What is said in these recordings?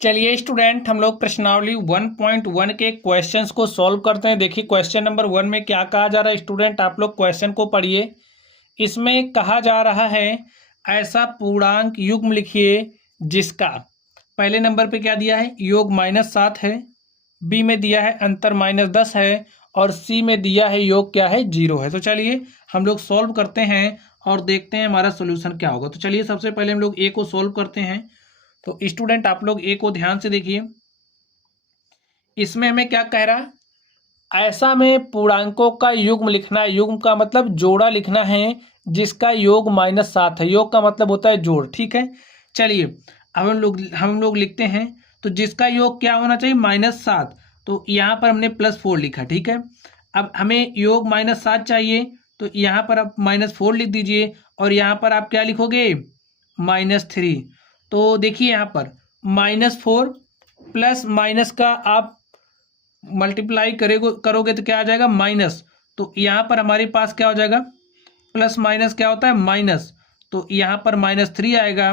चलिए स्टूडेंट, हम लोग प्रश्नावली 1.1 के क्वेश्चंस को सॉल्व करते हैं। देखिए क्वेश्चन नंबर 1 में क्या कहा जा रहा है। स्टूडेंट आप लोग क्वेश्चन को पढ़िए। इसमें कहा जा रहा है ऐसा पूर्णांक युग्म लिखिए जिसका पहले नंबर पे क्या दिया है, योग -7 है। बी में दिया है अंतर -10 है। और सी में दिया है योग क्या है, 0 है। तो चलिए हम लोग सॉल्व करते हैं और देखते हैं हमारा सोल्यूशन क्या होगा। तो चलिए सबसे पहले हम लोग ए को सॉल्व करते हैं। तो स्टूडेंट आप लोग ए को ध्यान से देखिए। इसमें हमें क्या कह रहा है, ऐसा में पूर्णांकों का युग्म लिखना है। युग्म का मतलब जोड़ा लिखना है जिसका योग -7 है। योग का मतलब होता है जोड़, ठीक है। चलिए अब हम लोग लिखते हैं। तो जिसका योग क्या होना चाहिए, -7। तो यहाँ पर हमने +4 लिखा, ठीक है। अब हमें योग -7 चाहिए, तो यहाँ पर आप -4 लिख दीजिए और यहाँ पर आप क्या लिखोगे, -3। तो देखिए यहाँ पर -4 प्लस माइनस का आप मल्टीप्लाई करोगे तो क्या आ जाएगा, माइनस। तो यहाँ पर हमारे पास क्या हो जाएगा, प्लस माइनस क्या होता है, माइनस। तो यहाँ पर -3 आएगा,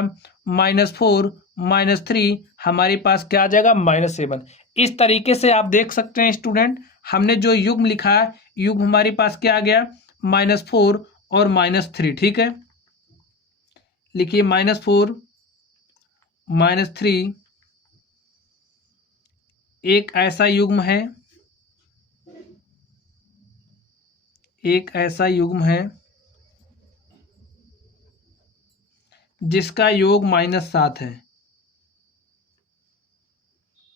-4 -3 हमारे पास क्या आ जाएगा, -7। इस तरीके से आप देख सकते हैं स्टूडेंट, हमने जो युग्म लिखा है, युग्म हमारे पास क्या आ गया, -4 और -3, ठीक है। लिखिए -4 -3 एक ऐसा युग्म है, एक ऐसा युग्म है जिसका योग -7 है,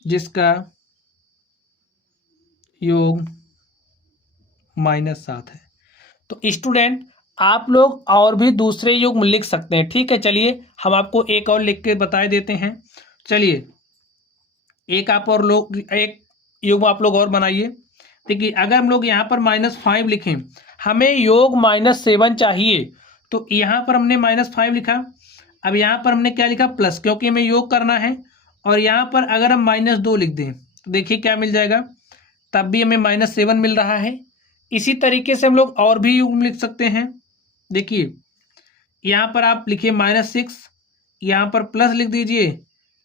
जिसका योग -7 है। तो स्टूडेंट आप लोग और भी दूसरे युग्म लिख सकते हैं, ठीक है। चलिए हम आपको एक और लिख के बता देते हैं। चलिए एक युग्म आप लोग और बनाइए। देखिए अगर हम लोग यहाँ पर -5 लिखें, हमें योग -7 चाहिए। तो यहाँ पर हमने -5 लिखा। अब यहाँ पर हमने क्या लिखा, प्लस, क्योंकि हमें योग करना है। और यहाँ पर अगर हम -2 लिख दें तो देखिए क्या मिल जाएगा, तब भी हमें -7 मिल रहा है। इसी तरीके से हम लोग और भी युग्म लिख सकते हैं। देखिए यहाँ पर आप लिखिए -6, यहाँ पर प्लस लिख दीजिए,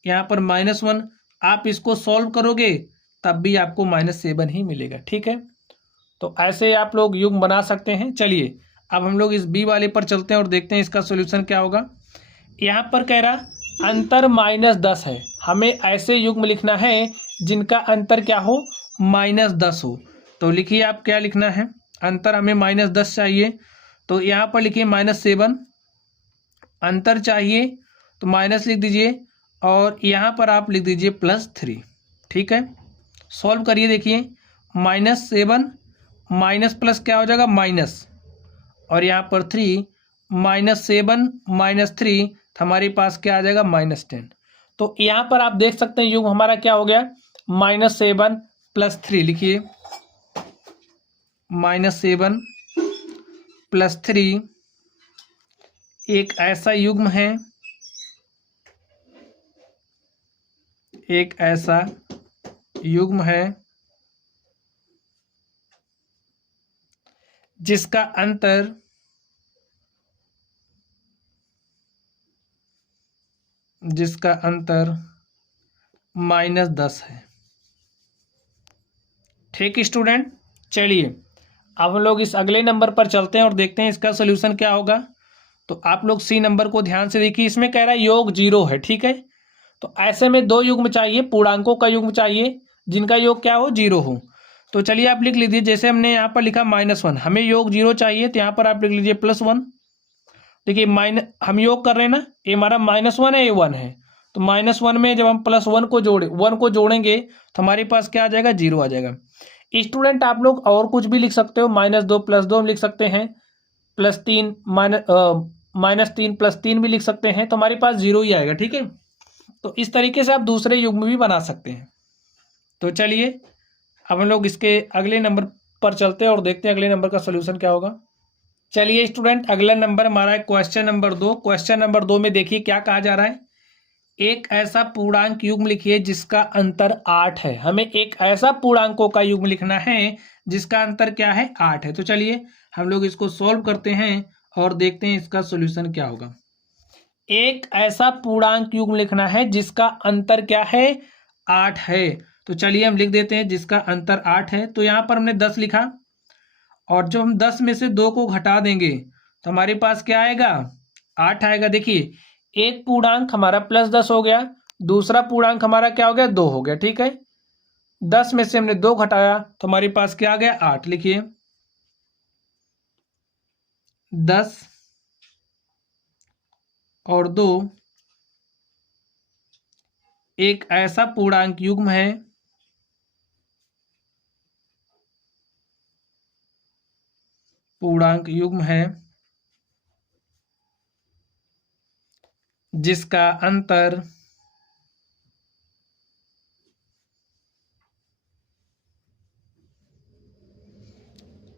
यहाँ पर -1। आप इसको सॉल्व करोगे तब भी आपको -7 ही मिलेगा, ठीक है। तो ऐसे आप लोग युग्म बना सकते हैं। चलिए अब हम लोग इस बी वाले पर चलते हैं और देखते हैं इसका सोल्यूशन क्या होगा। यहाँ पर कह रहा अंतर -10 है। हमें ऐसे युग्म लिखना है जिनका अंतर क्या हो, -10 हो। तो लिखिए आप क्या लिखना है, अंतर हमें -10 चाहिए। तो यहाँ पर लिखिए -7, अंतर चाहिए तो माइनस लिख दीजिए और यहाँ पर आप लिख दीजिए +3, ठीक है। सॉल्व करिए, देखिए -7 माइनस प्लस क्या हो जाएगा, माइनस। और यहाँ पर 3 -7 -3 हमारे पास क्या आ जाएगा, -10। तो यहाँ पर आप देख सकते हैं युग्म हमारा क्या हो गया, -7 +3। लिखिए -7 +3 एक ऐसा युग्म है, एक ऐसा युग्म है जिसका अंतर -10 है, ठीक स्टूडेंट। चलिए अब हम लोग इस अगले नंबर पर चलते हैं और देखते हैं इसका सोल्यूशन क्या होगा। तो आप लोग सी नंबर को ध्यान से देखिए। इसमें कह रहा है योग 0 है, ठीक है। तो ऐसे में दो युग्म चाहिए, पूर्णांकों का युग्म चाहिए जिनका योग क्या हो, 0 हो। तो चलिए आप लिख लीजिए, जैसे हमने यहाँ पर लिखा -1, हमें योग 0 चाहिए, तो यहाँ पर आप लिख लीजिए +1। देखिए हम योग कर रहे हैं ना, ये हमारा -1 है, ये 1 है। तो -1 में जब हम +1 को जोड़ेंगे तो हमारे पास क्या आ जाएगा, 0 आ जाएगा। स्टूडेंट आप लोग और कुछ भी लिख सकते हो, -2 +2 हम लिख सकते हैं, +3 -3 +3 भी लिख सकते हैं, तो हमारे पास 0 ही आएगा, ठीक है। तो इस तरीके से आप दूसरे युग्म भी बना सकते हैं। तो चलिए अब हम लोग इसके अगले नंबर पर चलते हैं और देखते हैं अगले नंबर का सोल्यूशन क्या होगा। चलिए स्टूडेंट अगला नंबर हमारा है क्वेश्चन नंबर 2। क्वेश्चन नंबर 2 में देखिए क्या कहा जा रहा है, एक ऐसा पूर्णांक युग्म लिखिए जिसका अंतर 8 है। हमें एक ऐसा पूर्णांकों का युग्म लिखना है जिसका अंतर क्या है, 8 है। तो चलिए हम लोग इसको सॉल्व करते हैं और देखते हैं इसका सोल्यूशन क्या होगा। एक ऐसा पूर्णांक युग्म लिखना है जिसका अंतर क्या है, 8 है। तो चलिए हम लिख देते हैं जिसका अंतर 8 है। तो यहाँ पर हमने 10 लिखा, और जब हम 10 में से 2 को घटा देंगे तो हमारे पास क्या आएगा, 8 आएगा। देखिए एक पूर्णांक हमारा +10 हो गया, दूसरा पूर्णांक हमारा क्या हो गया, 2 हो गया। ठीक है, 10 में से हमने 2 घटाया तो हमारे पास क्या आ गया, 8। लिखिए 10 और 2 एक ऐसा पूर्णांक युग्म है जिसका अंतर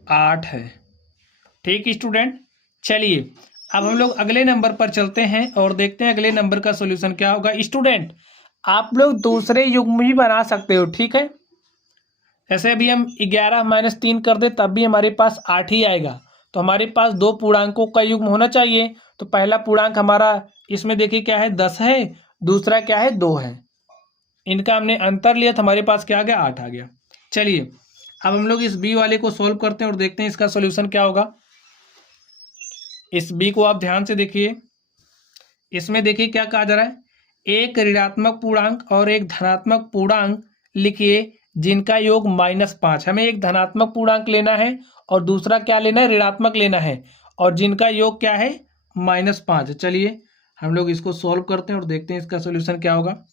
8 है। ठीक स्टूडेंट, चलिए अब हम लोग अगले नंबर पर चलते हैं और देखते हैं अगले नंबर का सॉल्यूशन क्या होगा। स्टूडेंट आप लोग दूसरे युग्म भी बना सकते हो, ठीक है। जैसे अभी हम 11 - 3 कर दे तब भी हमारे पास 8 ही आएगा। तो हमारे पास 2 पूर्णांकों का युग्म होना चाहिए। तो पहला पूर्णांक हमारा इसमें देखिए क्या है, 10 है, दूसरा क्या है, 2 है। इनका हमने अंतर लिया तो हमारे पास क्या आ गया, 8 आ गया। चलिए अब हम लोग इस बी वाले को सॉल्व करते हैं और देखते हैं इसका सॉल्यूशन क्या होगा। इस बी को आप ध्यान से देखिए, इसमें देखिए क्या कहा जा रहा है, एक ऋणात्मक पूर्णांक और एक धनात्मक पूर्णांक लिखिए जिनका योग -5। हमें एक धनात्मक पूर्णांक लेना है और दूसरा क्या लेना है, ऋणात्मक लेना है, और जिनका योग क्या है, -5। चलिए हम लोग इसको सॉल्व करते हैं और देखते हैं इसका सोल्यूशन क्या होगा।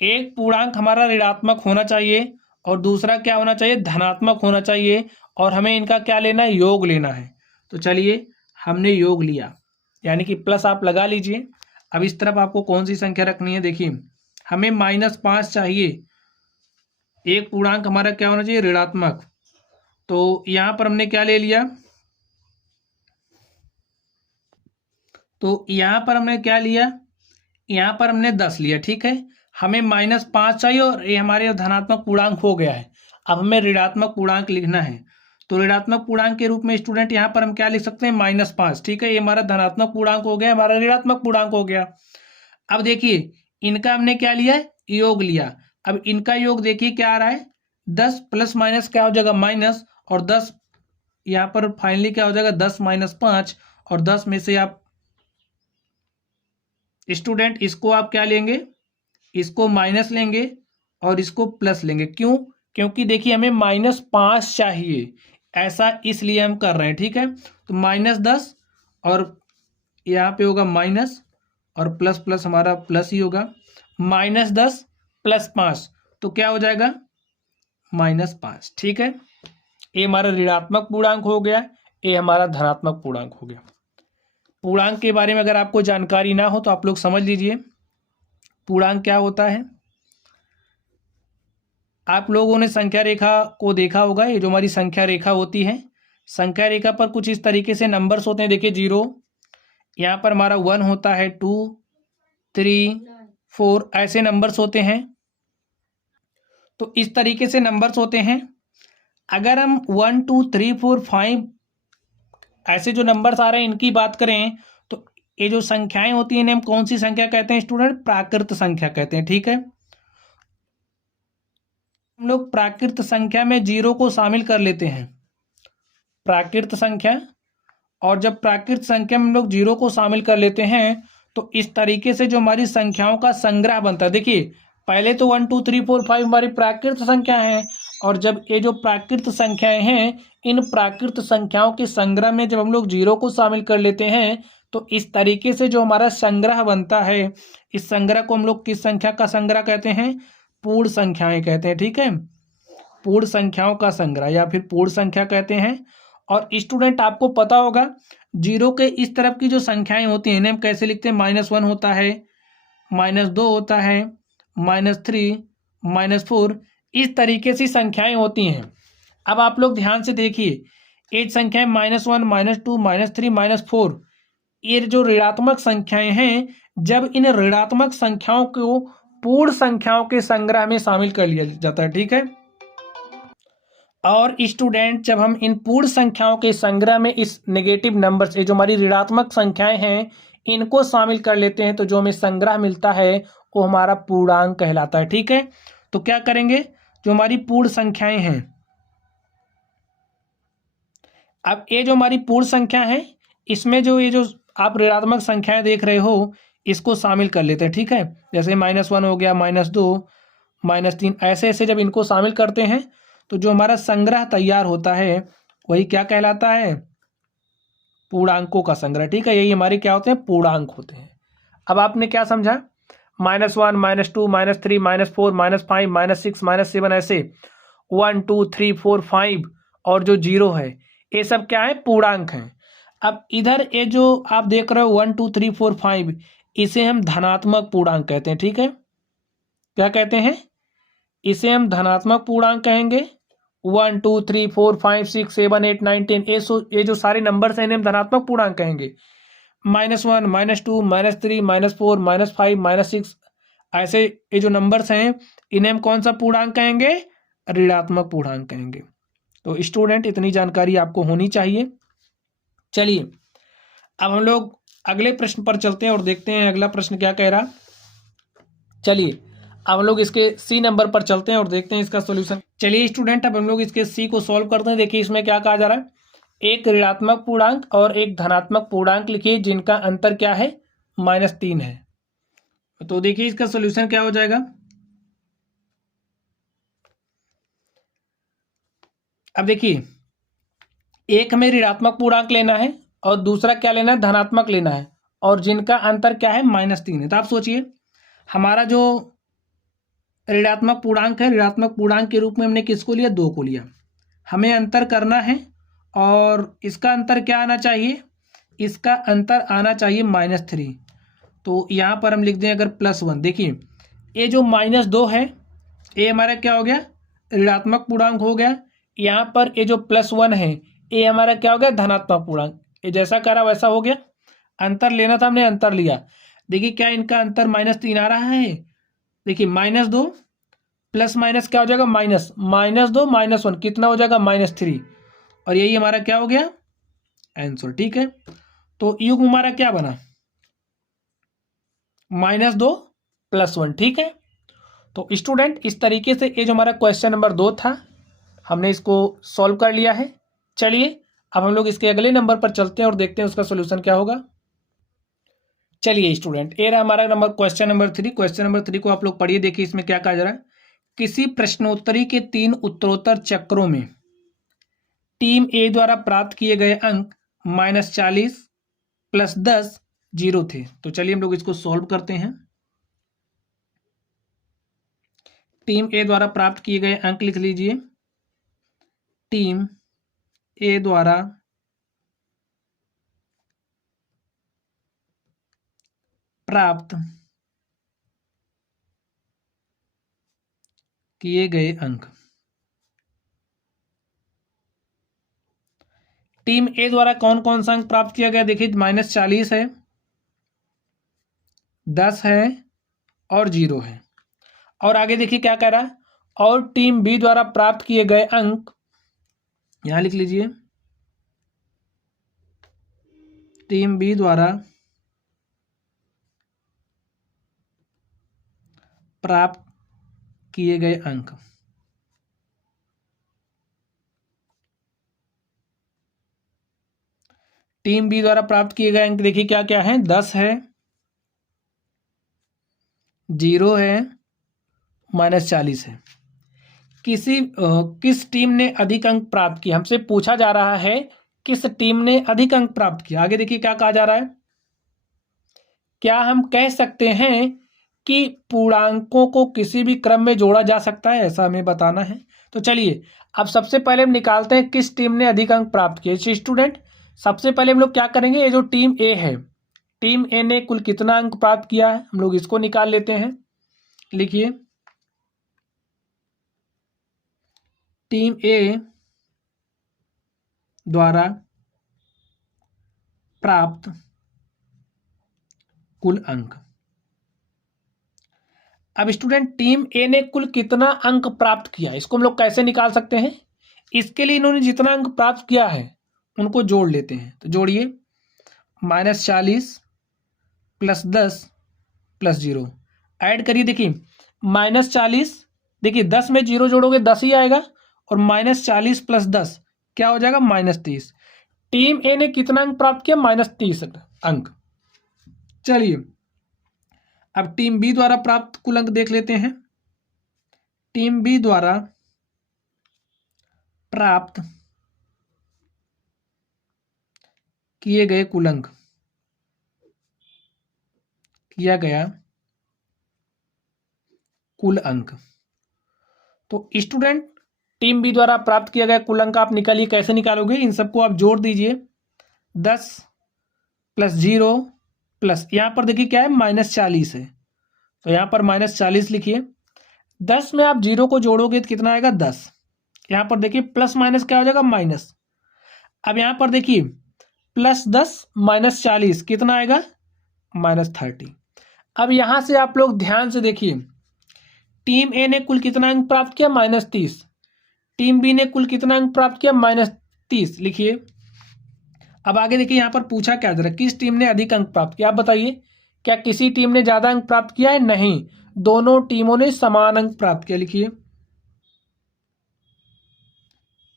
एक पूर्णांक हमारा ऋणात्मक होना चाहिए और दूसरा क्या होना चाहिए, धनात्मक होना चाहिए, और हमें इनका क्या लेना है, योग लेना है। तो चलिए हमने योग लिया, यानी कि प्लस आप लगा लीजिए। अब इस तरफ आपको कौन सी संख्या रखनी है, देखिए हमें -5 चाहिए, एक पूर्णांक हमारा क्या होना चाहिए, ऋणात्मक। तो यहां पर हमने क्या ले लिया, तो यहां पर हमने क्या लिया, यहां पर हमने 10 लिया। ठीक है, हमें -5 चाहिए और ये हमारे धनात्मक पूर्णांक हो गया है। अब हमें ऋणात्मक पूर्णांक लिखना है। तो ऋणात्मक पूर्णांक के रूप में स्टूडेंट यहाँ पर हम क्या लिख सकते हैं, -5। ठीक है, ये हमारा धनात्मक पूर्णांक हो गया, हमारा ऋणात्मक पूर्णांक हो गया। अब देखिए इनका हमने क्या लिया है, योग लिया। अब इनका योग देखिए क्या आ रहा है, 10 प्लस माइनस क्या हो जाएगा, माइनस, और 10 यहाँ पर फाइनली क्या हो जाएगा, 10 - 5, और 10 में से आप स्टूडेंट इसको आप क्या लेंगे, इसको माइनस लेंगे और इसको प्लस लेंगे। क्यों, क्योंकि देखिए हमें -5 चाहिए, ऐसा इसलिए हम कर रहे हैं। ठीक है, तो -10 और यहाँ पे होगा माइनस, और प्लस प्लस हमारा प्लस ही होगा, -10 + 5 तो क्या हो जाएगा, -5। ठीक है, ये हमारा ऋणात्मक पूर्णांक हो गया, ये हमारा धनात्मक पूर्णांक हो गया। पूर्णांक के बारे में अगर आपको जानकारी ना हो तो आप लोग समझ लीजिए पूर्णांक क्या होता है। आप लोगों ने संख्या रेखा को देखा होगा, ये जो हमारी संख्या रेखा होती है, संख्या रेखा पर कुछ इस तरीके से नंबर्स होते हैं। देखिए 0, यहाँ पर हमारा 1 होता है, 2, 3, 4 ऐसे नंबर्स होते हैं। तो इस तरीके से नंबर्स होते हैं। अगर हम 1, 2, 3, 4, 5 ऐसे जो नंबर्स आ रहे हैं इनकी बात करें तो ये जो संख्याएं होती हैं इन्हें हम कौन सी संख्या कहते हैं स्टूडेंट, प्राकृत संख्या कहते हैं। ठीक है, हम लोग प्राकृत संख्या में 0 को शामिल कर लेते हैं, प्राकृत संख्या। और जब प्राकृत संख्या में हम लोग 0 को शामिल कर लेते हैं तो इस तरीके से जो हमारी संख्याओं का संग्रह बनता है। देखिए पहले तो 1, 2, 3, 4, 5 हमारी प्राकृत संख्या है, और जब ये जो प्राकृत संख्याएं हैं इन प्राकृत संख्याओं के संग्रह में जब हम लोग 0 को शामिल कर लेते हैं तो इस तरीके से जो हमारा संग्रह बनता है, इस संग्रह को हम लोग किस संख्या का संग्रह कहते हैं, पूर्ण संख्याएं कहते हैं। ठीक है, पूर्ण संख्याओं का संग्रह या फिर पूर्ण संख्या कहते हैं। और स्टूडेंट आपको पता होगा 0 के इस तरफ की जो संख्याएं होती हैं इन्हें हम कैसे लिखते हैं, -1 होता है, -2 होता है, -3, -4 इस तरीके से संख्याएं होती हैं। अब आप लोग ध्यान से देखिए ये संख्याएं -1, -2, -3, -4 ये जो ऋणात्मक संख्याएं हैं, जब इन ऋणात्मक संख्याओं को पूर्ण संख्याओं के संग्रह में शामिल कर लिया जाता है। ठीक है, और स्टूडेंट जब हम इन पूर्ण संख्याओं के संग्रह में इस नेगेटिव नंबर से जो हमारी ऋणात्मक संख्याएं हैं इनको शामिल कर लेते हैं तो जो हमें संग्रह मिलता है वो हमारा पूर्णांक कहलाता है। ठीक है, तो क्या करेंगे, जो हमारी पूर्ण संख्याएं हैं, अब ये जो हमारी पूर्ण संख्या है इसमें जो ये जो आप ऋणात्मक संख्याएं देख रहे हो इसको शामिल कर लेते हैं। ठीक है, जैसे -1 हो गया, -2, -3, ऐसे ऐसे जब इनको शामिल करते हैं तो जो हमारा संग्रह तैयार होता है वही क्या कहलाता है, पूर्णांकों का संग्रह। ठीक है, यही हमारे क्या होते हैं, पूर्णांक होते हैं। अब आपने क्या समझा, -1, -2, -3, -4, -5, -6, -7, ऐसे 1, 2, 3, 4, 5 और जो 0 है ये सब क्या है, पूर्णांक हैं। अब इधर ये जो आप देख रहे हो 1, 2, 3, 4, 5, इसे हम धनात्मक पूर्णांक कहते हैं। ठीक है, क्या कहते हैं, इसे हम धनात्मक पूर्णांक कहेंगे। 1, 2, 3, 4, 5, 6, 7, 8, 9, 10, ये जो सारे नंबर्स हैं इन्हें हम धनात्मक पूर्णांक कहेंगे। -1, -2, -3, -4, -5, -6, ऐसे ये जो नंबर्स हैं इन्हें हम कौन सा पूर्णांक कहेंगे, ऋणात्मक पूर्णांक कहेंगे। तो स्टूडेंट इतनी जानकारी आपको होनी चाहिए। चलिए अब हम लोग अगले प्रश्न पर चलते हैं और देखते हैं अगला प्रश्न क्या कह रहा। चलिए अब हम लोग इसके सी नंबर पर चलते हैं और देखते हैं इसका सॉल्यूशन। चलिए स्टूडेंट अब हम लोग इसके सी को सॉल्व करते हैं। देखिए इसमें क्या कहा जा रहा है, एक ऋणात्मक पूर्णांक और एक धनात्मक पूर्णांक लिखिए जिनका अंतर क्या है, -3 है। तो देखिए इसका सॉल्यूशन क्या हो जाएगा। अब देखिए एक हमें ऋणात्मक पूर्णांक लेना है और दूसरा क्या लेना है, धनात्मक लेना है, और जिनका अंतर क्या है, -3 है। तो आप सोचिए हमारा जो ऋणात्मक पूर्णांक है, ऋणात्मक पूर्णांक के रूप में हमने किसको लिया, 2 को लिया। हमें अंतर करना है और इसका अंतर क्या आना चाहिए, इसका अंतर आना चाहिए -3। तो यहाँ पर हम लिख दें अगर +1। देखिए ये जो -2 है ये हमारा क्या हो गया, ऋणात्मक पूर्णांक हो गया। यहाँ पर ये जो +1 है ये हमारा क्या हो गया, धनात्मक पूर्णांक। ये जैसा करा वैसा हो गया। अंतर लेना था, हमने अंतर लिया। देखिए क्या इनका अंतर -3 आ रहा है। देखिए -2 प्लस माइनस क्या हो जाएगा, -2 -1 कितना हो जाएगा, -3, और यही हमारा क्या हो गया, आंसर। ठीक है, तो युग्म हमारा क्या बना, -2 + 1। ठीक है, तो स्टूडेंट इस तरीके से ये जो हमारा क्वेश्चन नंबर 2 था हमने इसको सॉल्व कर लिया है। चलिए अब हम लोग इसके अगले नंबर पर चलते हैं और देखते हैं उसका सोल्यूशन क्या होगा। चलिए स्टूडेंट ये रहा हमारा number question number 3। Question number 3 को आप लोग पढ़िए। देखिए इसमें क्या कहा जा रहा है, किसी प्रश्नोत्तरी के 3 उत्तरोत्तर चक्रों में टीम ए द्वारा प्राप्त किए गए अंक -40 + 10 0 थे। तो चलिए हम लोग इसको सॉल्व करते हैं। टीम ए द्वारा प्राप्त किए गए अंक लिख लीजिए। टीम ए द्वारा प्राप्त किए गए अंक, टीम ए द्वारा कौन कौन सा अंक प्राप्त किया गया, देखिए -40 है, 10 है और 0 है। और आगे देखिए क्या कह रहा है, और टीम बी द्वारा प्राप्त किए गए अंक, यहां लिख लीजिए, टीम बी द्वारा प्राप्त किए गए अंक। टीम बी द्वारा प्राप्त किए गए अंक देखिए क्या क्या है, 10 है, 0 है, -40 है। किस टीम ने अधिक अंक प्राप्त किया, हमसे पूछा जा रहा है किस टीम ने अधिक अंक प्राप्त किया। आगे देखिए क्या कहा जा रहा है, क्या हम कह सकते हैं कि पूर्णांकों को किसी भी क्रम में जोड़ा जा सकता है, ऐसा हमें बताना है। तो चलिए अब सबसे पहले हम निकालते हैं किस टीम ने अधिक अंक प्राप्त किए। स्टूडेंट सबसे पहले हम लोग क्या करेंगे, ये जो टीम ए है, टीम ए ने कुल कितना अंक प्राप्त किया है हम लोग इसको निकाल लेते हैं। लिखिए टीम ए द्वारा प्राप्त कुल अंक। अब स्टूडेंट टीम ए ने कुल कितना अंक प्राप्त किया, इसको हम लोग कैसे निकाल सकते हैं, इसके लिए इन्होंने जितना अंक प्राप्त किया है उनको जोड़ लेते हैं। तो जोड़िए, -40 +10 +0 ऐड करिए। देखिए -40, देखिए 10 में 0 जोड़ोगे 10 ही आएगा, और -40 + 10 क्या हो जाएगा -30। टीम ए ने कितना अंक प्राप्त किया? -30 अंक। चलिए अब टीम बी द्वारा प्राप्त कुल अंक देख लेते हैं। टीम बी द्वारा प्राप्त किए गए कुल अंक, किया गया कुल अंक। तो स्टूडेंट टीम बी द्वारा प्राप्त किया गया कुल अंक आप निकालिए। कैसे निकालोगे? इन सबको आप जोड़ दीजिए। 10 + 0 प्लस यहाँ पर देखिए क्या है, -40 है, तो यहाँ पर -40 लिखिए। 10 में आप 0 को जोड़ोगे तो कितना आएगा? 10। यहाँ पर देखिए प्लस माइनस क्या हो जाएगा? माइनस। अब यहाँ पर देखिए +10 -40 कितना आएगा? -30। अब यहाँ से आप लोग ध्यान से देखिए, टीम ए ने कुल कितना अंक प्राप्त किया? -30। टीम बी ने कुल कितना अंक प्राप्त किया? -30 लिखिए। अब आगे देखिए यहाँ पर पूछा क्या जरा, किस टीम ने अधिक अंक प्राप्त किया? आप बताइए, क्या किसी टीम ने ज्यादा अंक प्राप्त किया है? नहीं, दोनों टीमों ने समान अंक प्राप्त किया। लिखिए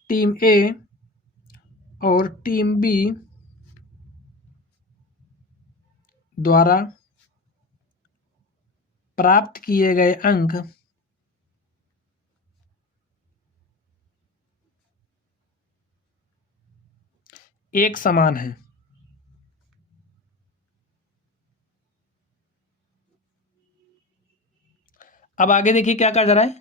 टीम ए और टीम बी द्वारा प्राप्त किए गए अंक एक समान है। अब आगे देखिए क्या कहा जा रहा है,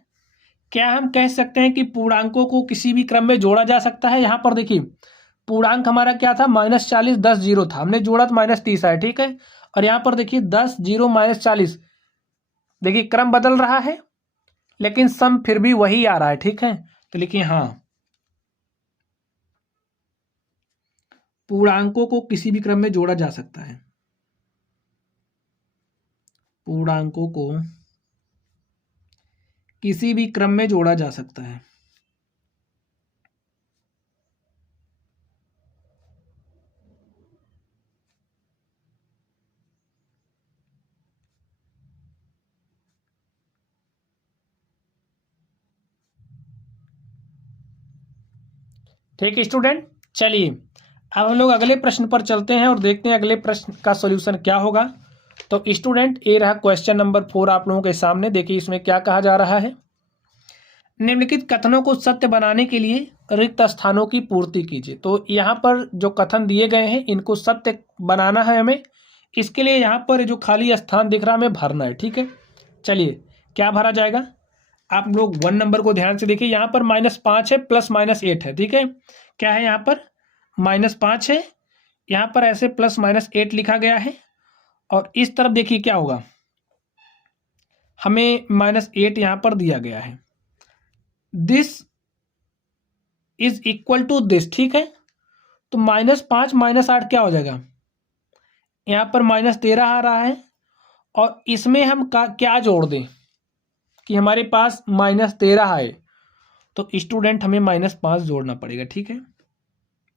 क्या हम कह सकते हैं कि पूर्णांकों को किसी भी क्रम में जोड़ा जा सकता है? यहां पर देखिए पूर्णांक हमारा क्या था? -40 10 0 था, हमने जोड़ा तो -30 आया, ठीक है। और यहां पर देखिए 10 0 -40, देखिए क्रम बदल रहा है लेकिन सम फिर भी वही आ रहा है, ठीक है। तो लिखिए हाँ, पूर्णांकों को किसी भी क्रम में जोड़ा जा सकता है। पूर्णांकों को किसी भी क्रम में जोड़ा जा सकता है। ठीक है स्टूडेंट, चलिए अब हम लोग अगले प्रश्न पर चलते हैं और देखते हैं अगले प्रश्न का सॉल्यूशन क्या होगा। तो स्टूडेंट ये रहा क्वेश्चन नंबर 4 आप लोगों के सामने। देखिए इसमें क्या कहा जा रहा है, निम्नलिखित कथनों को सत्य बनाने के लिए रिक्त स्थानों की पूर्ति कीजिए। तो यहाँ पर जो कथन दिए गए हैं इनको सत्य बनाना है हमें, इसके लिए यहाँ पर जो खाली स्थान दिख रहा है हमें भरना है, ठीक है। चलिए क्या भरा जाएगा, आप लोग 1 नंबर को ध्यान से देखिए। यहाँ पर -5 है, +-8 है, ठीक है। क्या है यहाँ पर? -5 है, यहाँ पर ऐसे +-8 लिखा गया है, और इस तरफ देखिए क्या होगा, हमें -8 यहाँ पर दिया गया है। This is equal to this, ठीक है। तो -5 -8 क्या हो जाएगा, यहाँ पर -13 आ रहा है, और इसमें हम क्या जोड़ दें कि हमारे पास -13 आए, तो स्टूडेंट हमें -5 जोड़ना पड़ेगा, ठीक है।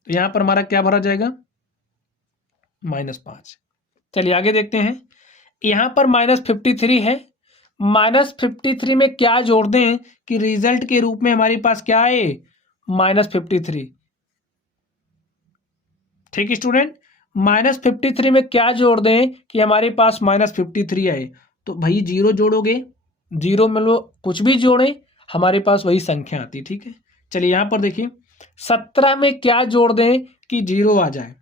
तो यहाँ पर हमारा क्या भरा जाएगा? -5। चलिए आगे देखते हैं, यहाँ पर -53 है, -53 में क्या जोड़ दें कि रिजल्ट के रूप में हमारे पास क्या आए? -53, ठीक है स्टूडेंट। -53 में क्या जोड़ दें कि हमारे पास -53 आए? तो भाई 0 जोड़ोगे, 0 में लो कुछ भी जोड़े हमारे पास वही संख्या आती, ठीक है। चलिए यहाँ पर देखिए 17 में क्या जोड़ दें कि 0 आ जाए?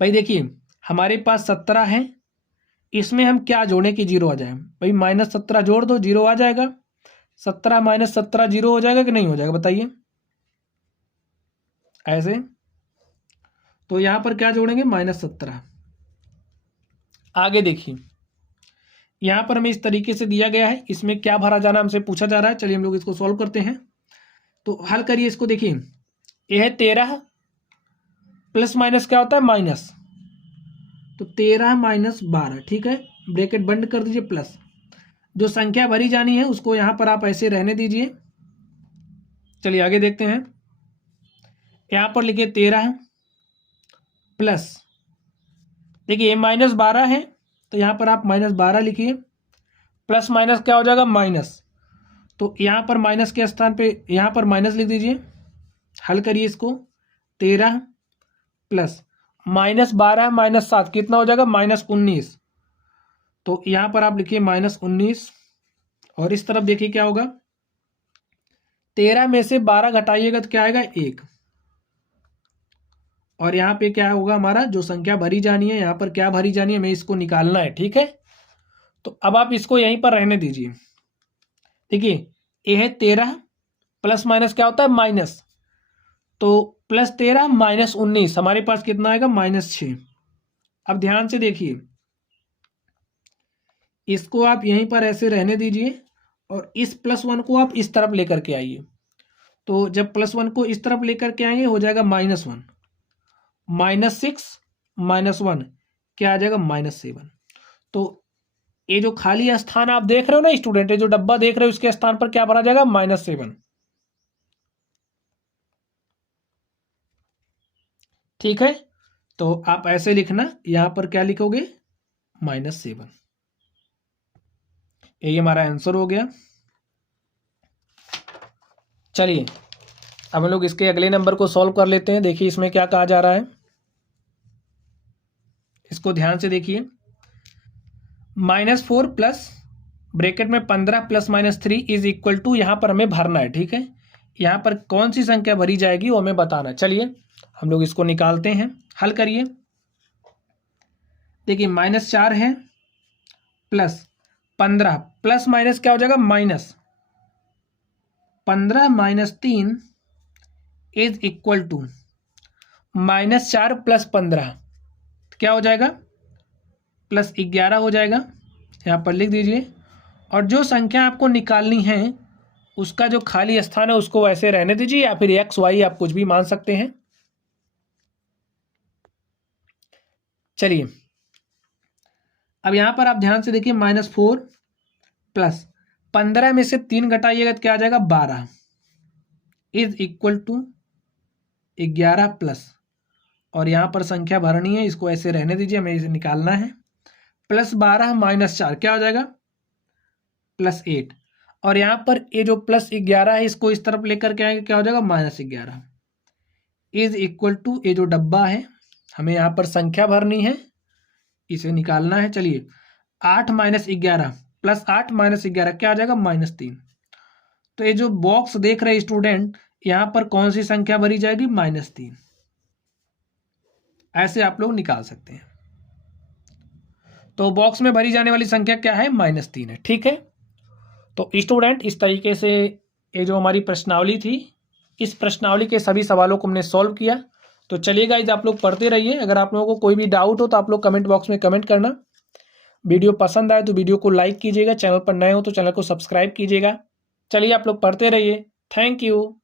भाई देखिए हमारे पास 17 है, इसमें हम क्या जोड़ें कि 0 आ जाए? भाई -17 जोड़ दो, 0 आ जाएगा। 17 - 17 0 हो जाएगा कि नहीं हो जाएगा बताइए? ऐसे तो यहाँ पर क्या जोड़ेंगे? -17। आगे देखिए यहाँ पर हमें इस तरीके से दिया गया है, इसमें क्या भरा जाना हमसे पूछा जा रहा है। चलिए हम लोग इसको सॉल्व करते हैं। तो हल करिए इसको। देखिए ये है 13, प्लस माइनस क्या होता है? माइनस। तो 13 - 12, ठीक है, ब्रैकेट बंद कर दीजिए, प्लस। जो संख्या भरी जानी है उसको यहाँ पर आप ऐसे रहने दीजिए। चलिए आगे देखते हैं, यहाँ पर लिखिए 13 प्लस देखिए ये -12 है तो यहाँ पर आप -12 लिखिए, प्लस माइनस क्या हो जाएगा माइनस, तो यहाँ पर माइनस के स्थान पे यहाँ पर माइनस लिख दीजिए। हल करिए इसको, 13 प्लस -12 -7 कितना हो जाएगा -19, तो यहाँ पर आप लिखिए -19 और इस तरफ देखिए क्या होगा, 13 में से 12 घटाइएगा तो क्या आएगा 1, और यहाँ पे क्या होगा हमारा जो संख्या भरी जानी है, यहाँ पर क्या भरी जानी है हमें इसको निकालना है, ठीक है। तो अब आप इसको यहीं पर रहने दीजिए। देखिए ये है 13 प्लस माइनस क्या होता है माइनस, तो +13 -19 हमारे पास कितना आएगा -6। अब ध्यान से देखिए, इसको आप यहीं पर ऐसे रहने दीजिए और इस +1 को आप इस तरफ लेकर के आइए। तो जब +1 को इस तरफ लेकर के आएंगे हो जाएगा -1, -6 -1 क्या आ जाएगा -7। तो ये जो खाली स्थान आप देख रहे हो ना स्टूडेंट, ये जो डब्बा देख रहे हो इसके स्थान पर क्या भरा जाएगा -7, ठीक है। तो आप ऐसे लिखना, यहां पर क्या लिखोगे -7। ये हमारा आंसर हो गया। चलिए अब हम लोग इसके अगले नंबर को सॉल्व कर लेते हैं। देखिए इसमें क्या कहा जा रहा है, इसको ध्यान से देखिए। -4 प्लस ब्रैकेट में 15 प्लस -3 इज इक्वल टू, यहाँ पर हमें भरना है, ठीक है। यहाँ पर कौन सी संख्या भरी जाएगी वो हमें बताना है। चलिए हम लोग इसको निकालते हैं, हल करिए। देखिए -4 है प्लस 15 प्लस माइनस क्या हो जाएगा minus 15 -3 is equal to -4 plus 15 क्या हो जाएगा +11 हो जाएगा। यहाँ पर लिख दीजिए, और जो संख्या आपको निकालनी है उसका जो खाली स्थान है उसको वैसे रहने दीजिए, या फिर x y आप कुछ भी मान सकते हैं। चलिए अब यहाँ पर आप ध्यान से देखिए, -4 प्लस 15 में से 3 घटाइएगा तो क्या आ जाएगा 12 इज इक्वल टू 11 प्लस, और यहाँ पर संख्या भरनी है, इसको ऐसे रहने दीजिए, हमें इसे निकालना है। +12 -4 क्या हो जाएगा +8, और यहाँ पर ये जो +11 है इसको इस तरफ लेकर के आएंगे क्या हो जाएगा -11 इज इक्वल टू, ये जो डब्बा है हमें यहाँ पर संख्या भरनी है, इसे निकालना है। चलिए 8 -11 +8 -11 क्या आ जाएगा -3। तो ये जो बॉक्स देख रहे स्टूडेंट, यहाँ पर कौन सी संख्या भरी जाएगी -3। ऐसे आप लोग निकाल सकते हैं। तो बॉक्स में भरी जाने वाली संख्या क्या है -3 है, ठीक है। तो स्टूडेंट इस तरीके से ये जो हमारी प्रश्नावली थी, इस प्रश्नावली के सभी सवालों को हमने सॉल्व किया। तो चलिए गाइस आप लोग पढ़ते रहिए। अगर आप लोगों को कोई भी डाउट हो तो आप लोग कमेंट बॉक्स में कमेंट करना। वीडियो पसंद आए तो वीडियो को लाइक कीजिएगा, चैनल पर नए हो तो चैनल को सब्सक्राइब कीजिएगा। चलिए आप लोग पढ़ते रहिए। Thank you.